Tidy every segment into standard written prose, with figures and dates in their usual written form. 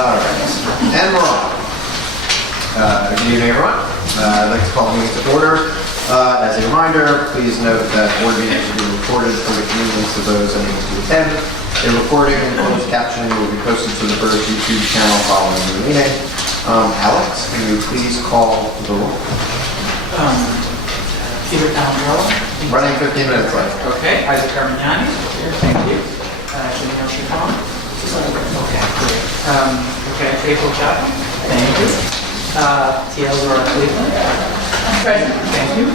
All right. And we're on. Good evening, everyone. I'd like to call the meeting to order. As a reminder, please note that board meetings will be recorded for the convenience of those unable to attend. A recording and closed captioning will be posted to the BERS YouTube channel following the meeting. Alex, can you please call the roll? Peter Calamaro. Running 15 minutes left. Okay. Isaac Carmignani. Here. Thank you. Janelle Chacon. Okay, great. Okay, April Chapman. Thank you. T.L. Laura Cleveland. Present. Thank you.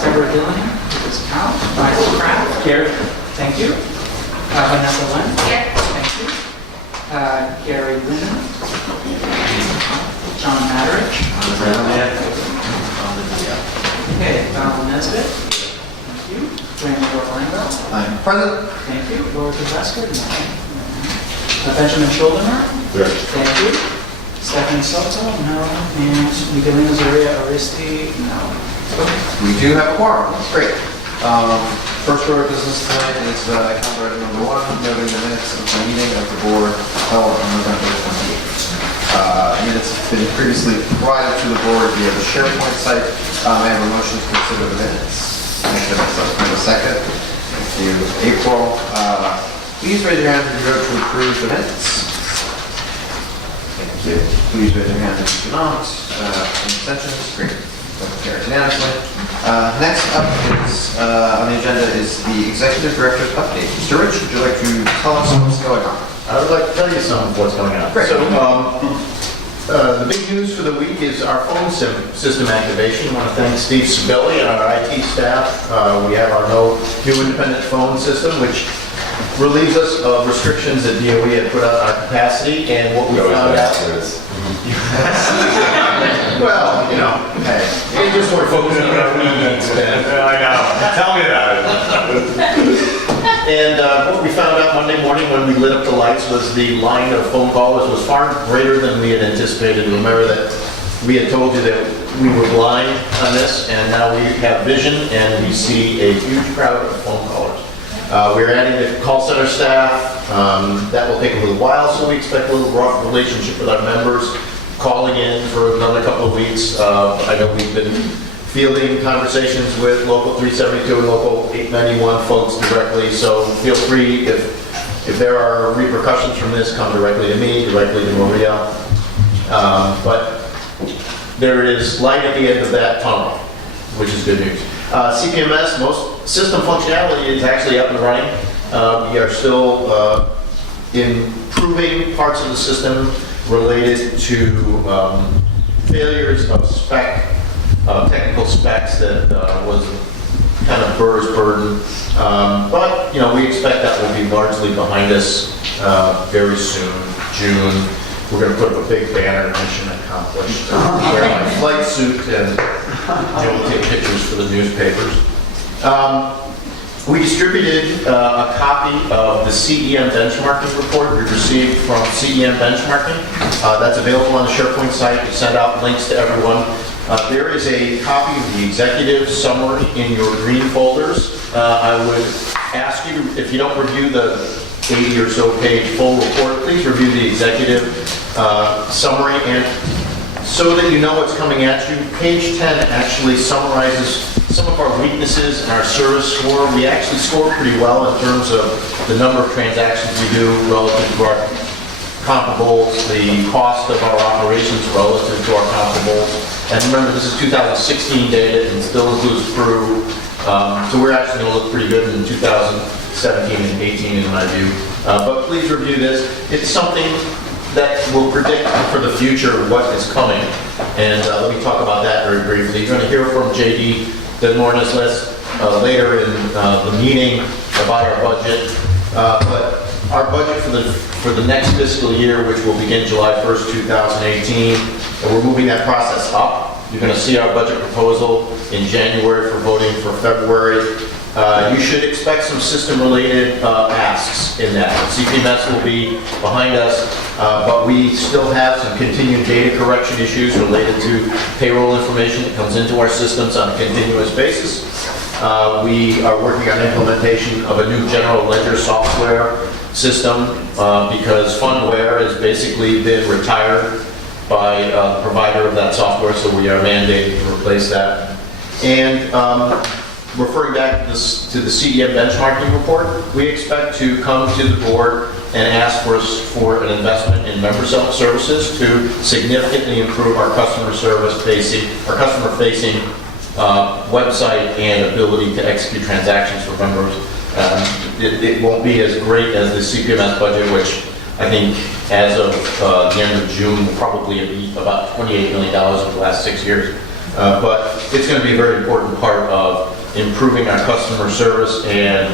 Deborah Dillon. This account. Michael Kraft. Here. Thank you. Vanessa Lynn. Here. Thank you. Gary Linden. John Matterich. Okay, Donald Nesbitt. Thank you. Randy Orlando. I'm present. Thank you. Laura Gillespie. Benjamin Schuldemer. Here. Thank you. Stephanie Soto. No. And Miguelina Zaria Aristi. No. We do have a quorum. That's great. First order of business tonight is calendar item number 1, noting the minutes of the meeting of the board held on November 28th. Minutes have been previously provided to the board via the SharePoint site. I have a motion to consider the minutes. Thank you, in a second. Thank you, April. Please raise your hand if you vote to approve the minutes. Thank you. Please raise your hand if you do not. Any abstentions? Great. Carried unanimously. Next up is on the agenda is the Executive Director's update. Mr. Rich, would you like to tell us what's going on? I would like to tell you some of what's going on. Great. So, the big news for the week is our phone system activation. I want to thank Steve Sibeli and our IT staff. We have our new independent phone system, which relieves us of restrictions that DOE had put on our capacity. And what we found out is, well, you know, hey, we just weren't focusing on our needs. I know. Tell me about it. And what we found out Monday morning when we lit up the lights was the line of phone callers was far greater than we had anticipated. Remember that we had told you that we were blind on this, and now we have vision, and we see a huge crowd of phone callers. We're adding the call center staff. That will take a little while, so we expect a little rough relationship with our members calling in for another couple of weeks. I know we've been fielding conversations with Local 372 and Local 891 folks directly, so feel free, if there are repercussions from this, come directly to me, directly to Maria. But there is light at the end of that tunnel, which is good news. CPMS, most system functionality is actually up and running. We are still improving parts of the system related to failures of technical specs that was kind of BERS burden. But, you know, we expect that will be largely behind us very soon, June. We're going to put up a big banner, mission accomplished. Wear my flight suit and we'll take pictures for the newspapers. We distributed a copy of the CEM benchmarking report we received from CEM benchmarking. That's available on the SharePoint site. We send out links to everyone. There is a copy of the executive summary in your green folders. I would ask you, if you don't review the 80 or so page full report, please review the executive summary, and so that you know what's coming at you. Page 10 actually summarizes some of our weaknesses in our service score. We actually score pretty well in terms of the number of transactions we do relative to our comparables, the cost of our operations relative to our comparables. And remember, this is 2016 data and still includes Peru. So we're actually going to look pretty good in 2017 and 18 in my view. But please review this. It's something that will predict for the future what is coming. And let me talk about that very briefly. You're going to hear from JD Denmornes later in the meeting about our budget. But our budget for the next fiscal year, which will begin July 1st, 2018, and we're moving that process up. You're going to see our budget proposal in January for voting for February. You should expect some system-related asks in that. CPMS will be behind us, but we still have some continued data correction issues related to payroll information that comes into our systems on a continuous basis. We are working on implementation of a new general ledger software system because Fundware has basically been retired by the provider of that software, so we are mandated to replace that. And referring back to the CDM benchmarking report, we expect to come to the board and ask for an investment in member self-services to significantly improve our customer-facing website and ability to execute transactions for members. It won't be as great as the CPMS budget, which I think as of the end of June will probably be about $28 million over the last 6 years. But it's going to be a very important part of improving our customer service and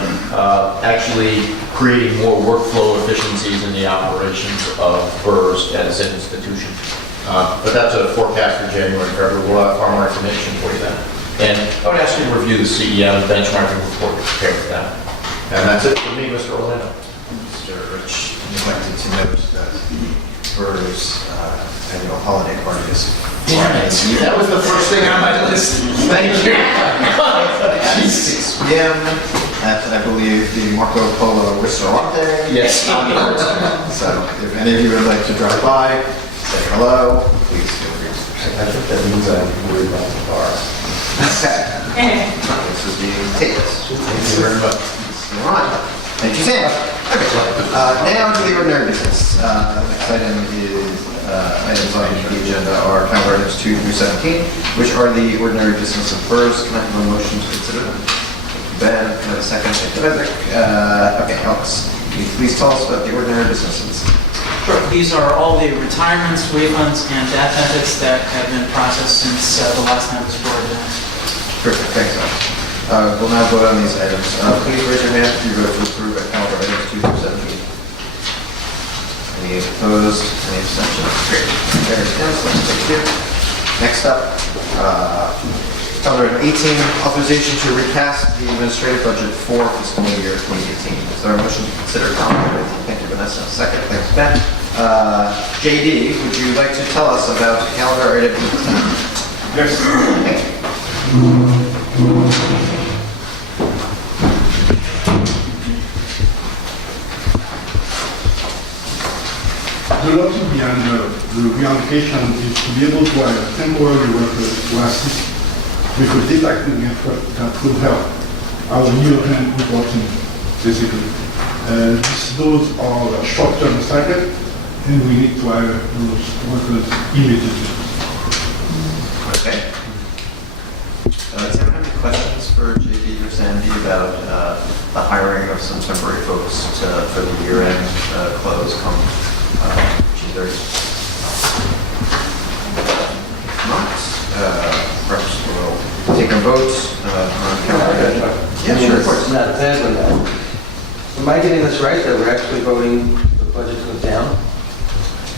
actually creating more workflow efficiencies in the operations of BERS as an institution. But that's a forecast for January, February. We'll have far more information for you then. And I would ask you to review the CEM benchmarking report prepared for that. And that's it for me, Mr. Orlando. Mr. Rich neglected to note that BERS annual holiday party is Friday. That was the first thing on my list. Thank you. 6 p.m. at, I believe, the Marco Polo Ristorante. Yes. So if any of you would like to drive by, say hello, please feel free to. I think that means I'm worried about the bar. This is being taped. Thank you very much. All right. Thank you, Sam. Okay. Now to the ordinary business. Next item is items on the agenda are calendar items 2 through 17, which are the ordinary business of BERS. Can I have a motion to consider them? Thank you, Ben. Can I have a second? Thank you, Isaac. Okay, Alex, can you please tell us about the ordinary businesses? Sure. These are all the retirements, refunds, and death benefits that have been processed since the last time this board met. Perfect, thanks, Alex. We'll now vote on these items. Please raise your hand if you vote to approve calendar items 2 through 17. Any opposed? Any abstentions? Great. Carries unanimously. Thank you. Next up, calendar item 18, authorization to recast the administrative budget for fiscal year 2018. Is there a motion to consider calendar item 18? Thank you, Vanessa. Second, thanks, Ben. JD, would you like to tell us about calendar item 18? Yes. Thank you. The logic behind the reallocation is to be able to hire temporary workers to assist with a data cleaning effort that could help our year-end reporting, basically. Those are short-term assignments, and we need to hire those workers immediately. Okay. Does anyone have any questions for JD or Sandy about the hiring of some temporary folks for the year-end close come June 30th? Not. Perhaps we'll take a vote on calendar. Yeah, sure, of course. Not bad one. Am I getting this right, that we're actually voting the budget to go down?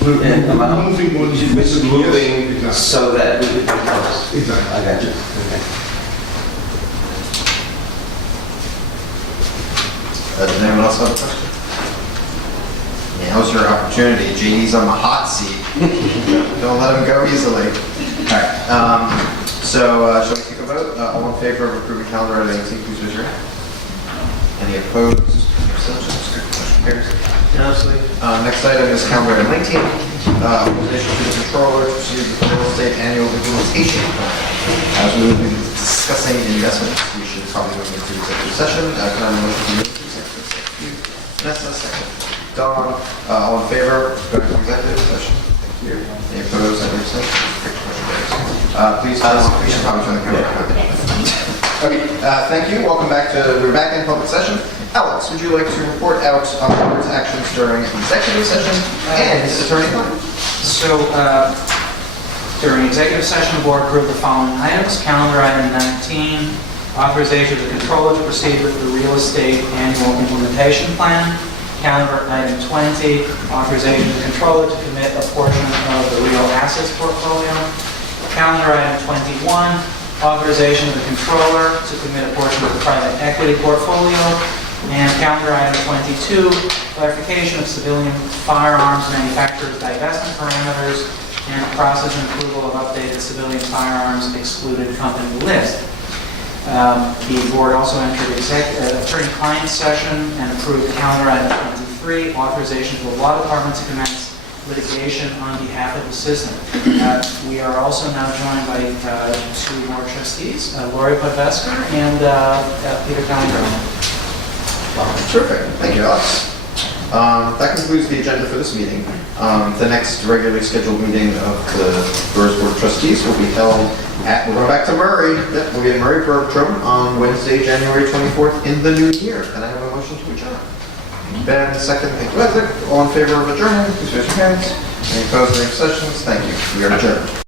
And amount? Moving money. Moving Yes, so that we can come close. exactly. I got you. Okay. Does anyone else have a question? Now's your opportunity. JD's on the hot seat. Don't let him go easily. All right. Shall we take a vote? All in favor of approving calendar item 18, please raise your hand. Any opposed? Any abstentions? Motion carries unanimously. Next item is calendar item 19. Authorization to the controller to receive the real estate annual implementation plan. As we will be discussing investments, we should probably move into executive session. Can I have a motion to move to executive session? Vanessa, second. Dawn, all in favor? Go to executive session. Thank you. Any opposed? Any abstentions? Motion carries. Please, we should probably turn the camera on. Okay, thank you. Welcome back we're back in public session. Alex, would you like to report out on the board's actions during executive session and attorney time? So, during executive session, the board approved the following items. Calendar item 19, authorization of the controller to proceed with the real estate annual implementation plan. Calendar item 20, authorization of the controller to commit a portion of the real assets portfolio. Calendar item 21, authorization of the controller to commit a portion of the private equity portfolio. And calendar item 22, clarification of civilian firearms manufacturers divestment parameters and process and approval of updated civilian firearms excluded company list. The board also entered attorney-client session and approved calendar item 3, authorization to the law department to commence litigation on behalf of the system. We are also now joined by 2 more trustees, Lori Podvesker and Peter Condro. Terrific. Thank you, Alex. That concludes the agenda for this meeting. The next regularly scheduled meeting of the BERS Board of Trustees will be held we're going back to Murray. Yep, we'll be at Murray Bergstrom on Wednesday, January 24th in the new year. Can I have a motion to adjourn? Ben, second. Thank you, Isaac. All in favor of adjournment, please raise your hands. Any opposed or any abstentions? Thank you. We are adjourned.